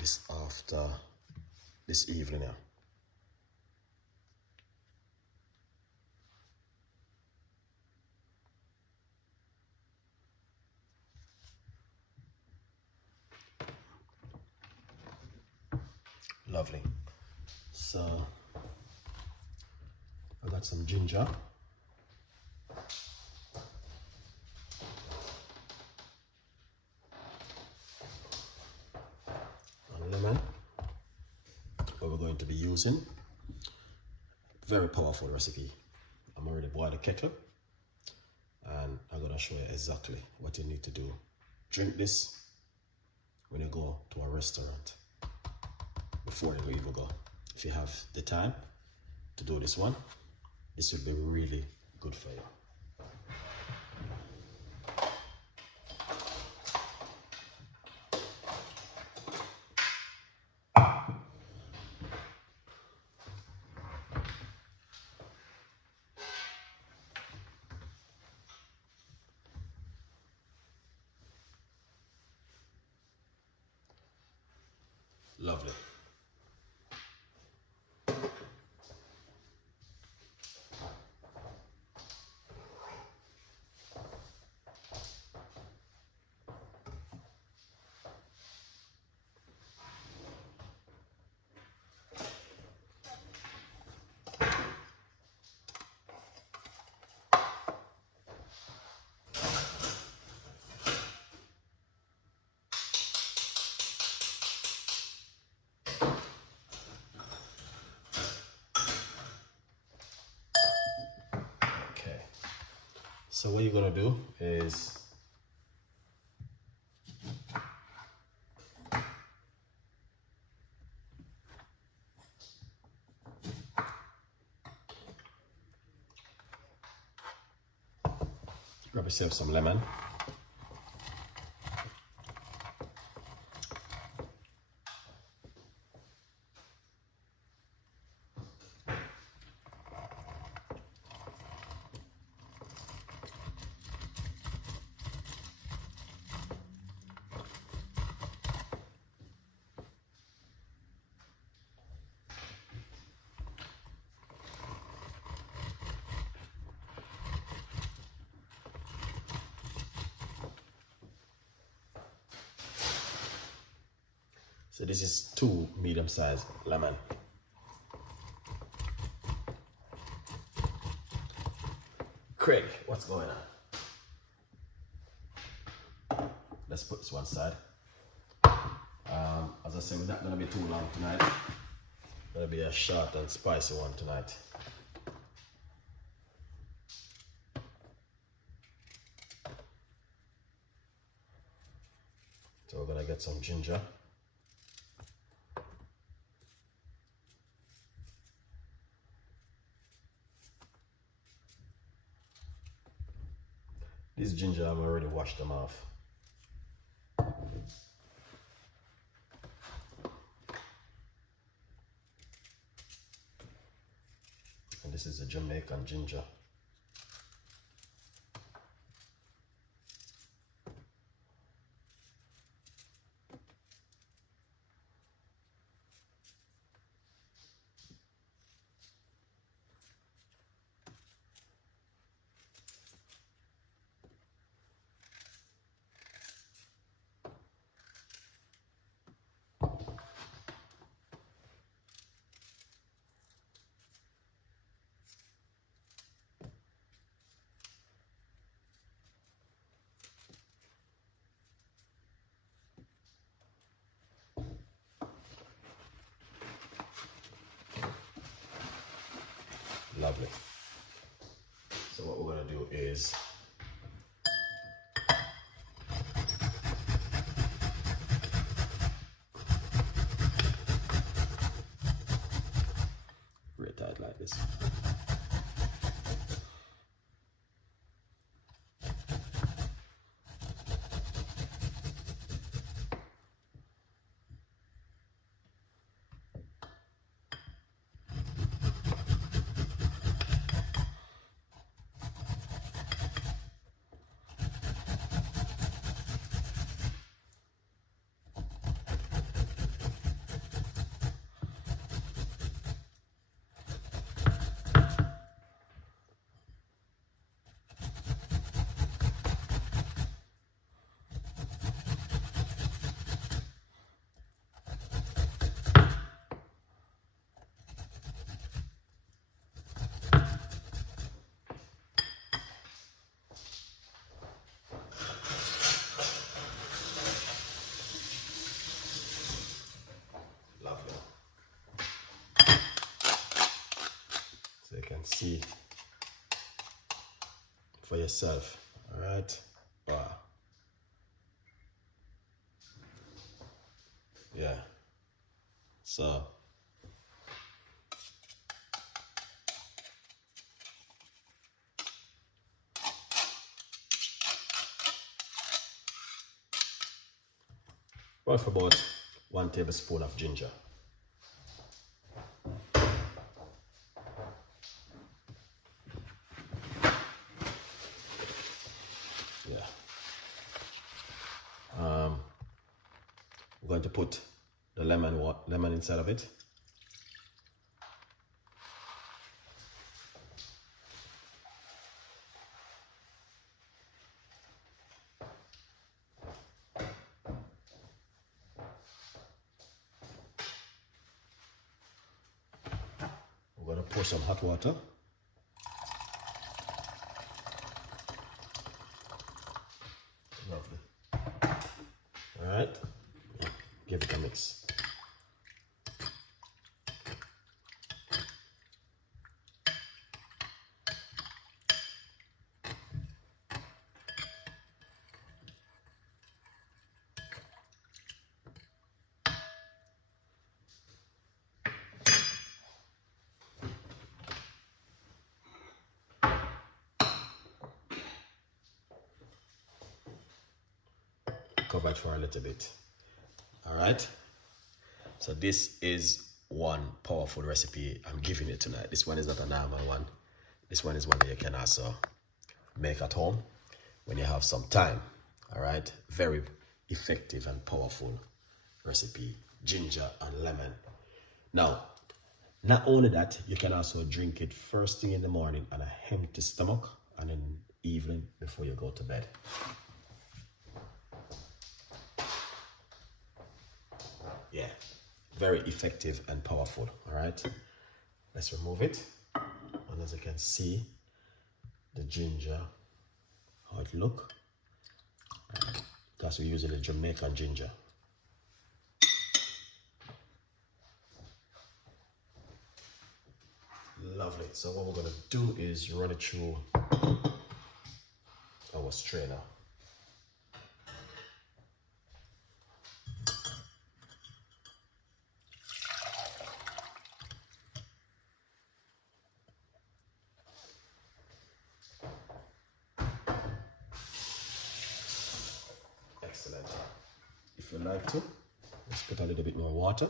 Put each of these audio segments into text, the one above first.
this after this evening now. Lovely. So I got some ginger. And lemon. What we're going to be using. Very powerful recipe. I'm already boiled the kettle. And I'm going to show you exactly what you need to do. Drink this when you go to a restaurant. Before you even go. If you have the time to do this one, this will be really good for you. Lovely. So what you're gonna do is grab yourself some lemon. So this is 2 medium-sized lemon. Craig, what's going on? Let's put this one side. As I said, we're not going to be too long tonight. It's going to be a short and spicy one tonight. So we're going to get some ginger. This ginger, I've already washed them off. And this is a Jamaican ginger. see for yourself. All right. Wow. Yeah. So rough about 1 tablespoon of ginger. Yeah. We're going to put the lemon inside of it. We're going to pour some hot water. Lovely. All right, give it a mix. Cover it for a little bit. All right, so this is one powerful recipe I'm giving you tonight. This one is not a normal one. This one is one that you can also make at home when you have some time. All right, very effective and powerful recipe, ginger and lemon. Now, not only that, you can also drink it first thing in the morning on an empty stomach and in the evening before you go to bed. Yeah, very effective and powerful. All right, let's remove it. And as you can see, the ginger, how it look, because we're using the Jamaican ginger. Lovely. So what we're gonna do is run it through our strainer. Excellent. If you like to, let's put a little bit more water.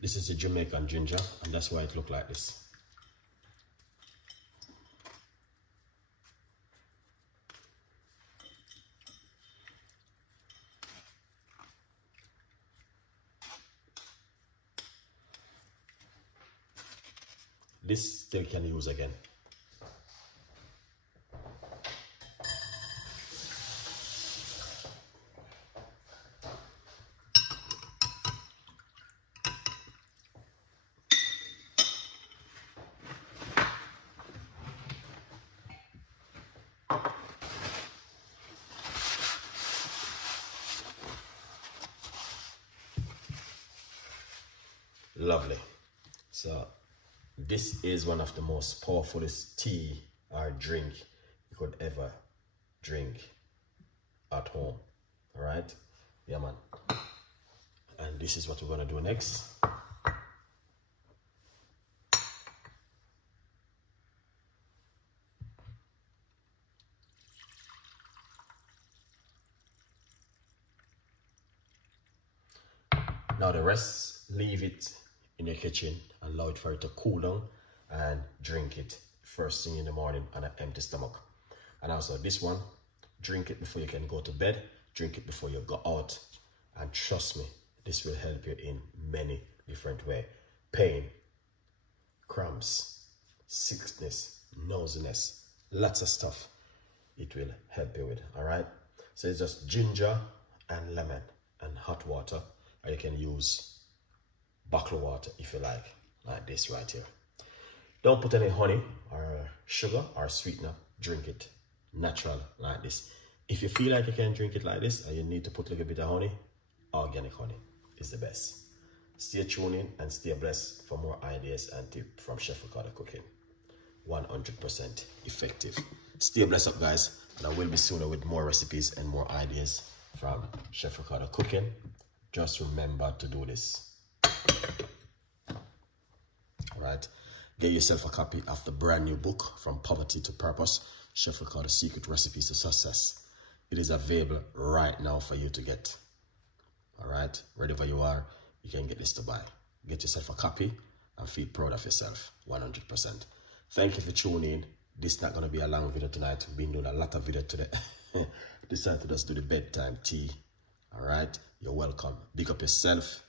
This is the Jamaican ginger, and that's why it looks like this. This still can use again. Lovely. So this is one of the most powerfulest tea or drink you could ever drink at home. All right, yeah man. And this is what we're gonna do next. Now the rest, leave it in your kitchen and allow it for it to cool down and drink it first thing in the morning on an empty stomach. And also this one, drink it before you can go to bed, drink it before you go out, and trust me, this will help you in many different ways. Pain, cramps, sickness, nosiness, lots of stuff it will help you with. All right, so it's just ginger and lemon and hot water, or you can use bottled water if you like this right here. Don't put any honey or sugar or sweetener. Drink it natural like this. If you feel like you can drink it like this and you need to put a little bit of honey, organic honey is the best. Stay tuned in and stay blessed for more ideas and tips from Chef Ricardo Cooking. 100% effective. Stay blessed up, guys, and I will be sooner with more recipes and more ideas from Chef Ricardo Cooking. Just remember to do this. Alright, get yourself a copy of the brand new book, From Poverty to Purpose, Chef Ricardo's Secret Recipes to Success. It is available right now for you to get. Alright, wherever you are, you can get this to buy. Get yourself a copy and feel proud of yourself, 100%. Thank you for tuning in. This is not going to be a long video tonight. We've been doing a lot of video today. Decided to just do the bedtime tea. Alright, you're welcome. Big up yourself.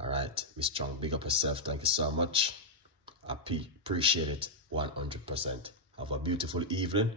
Alright, be strong. Big up yourself. Thank you so much. I appreciate it 100%. Have a beautiful evening.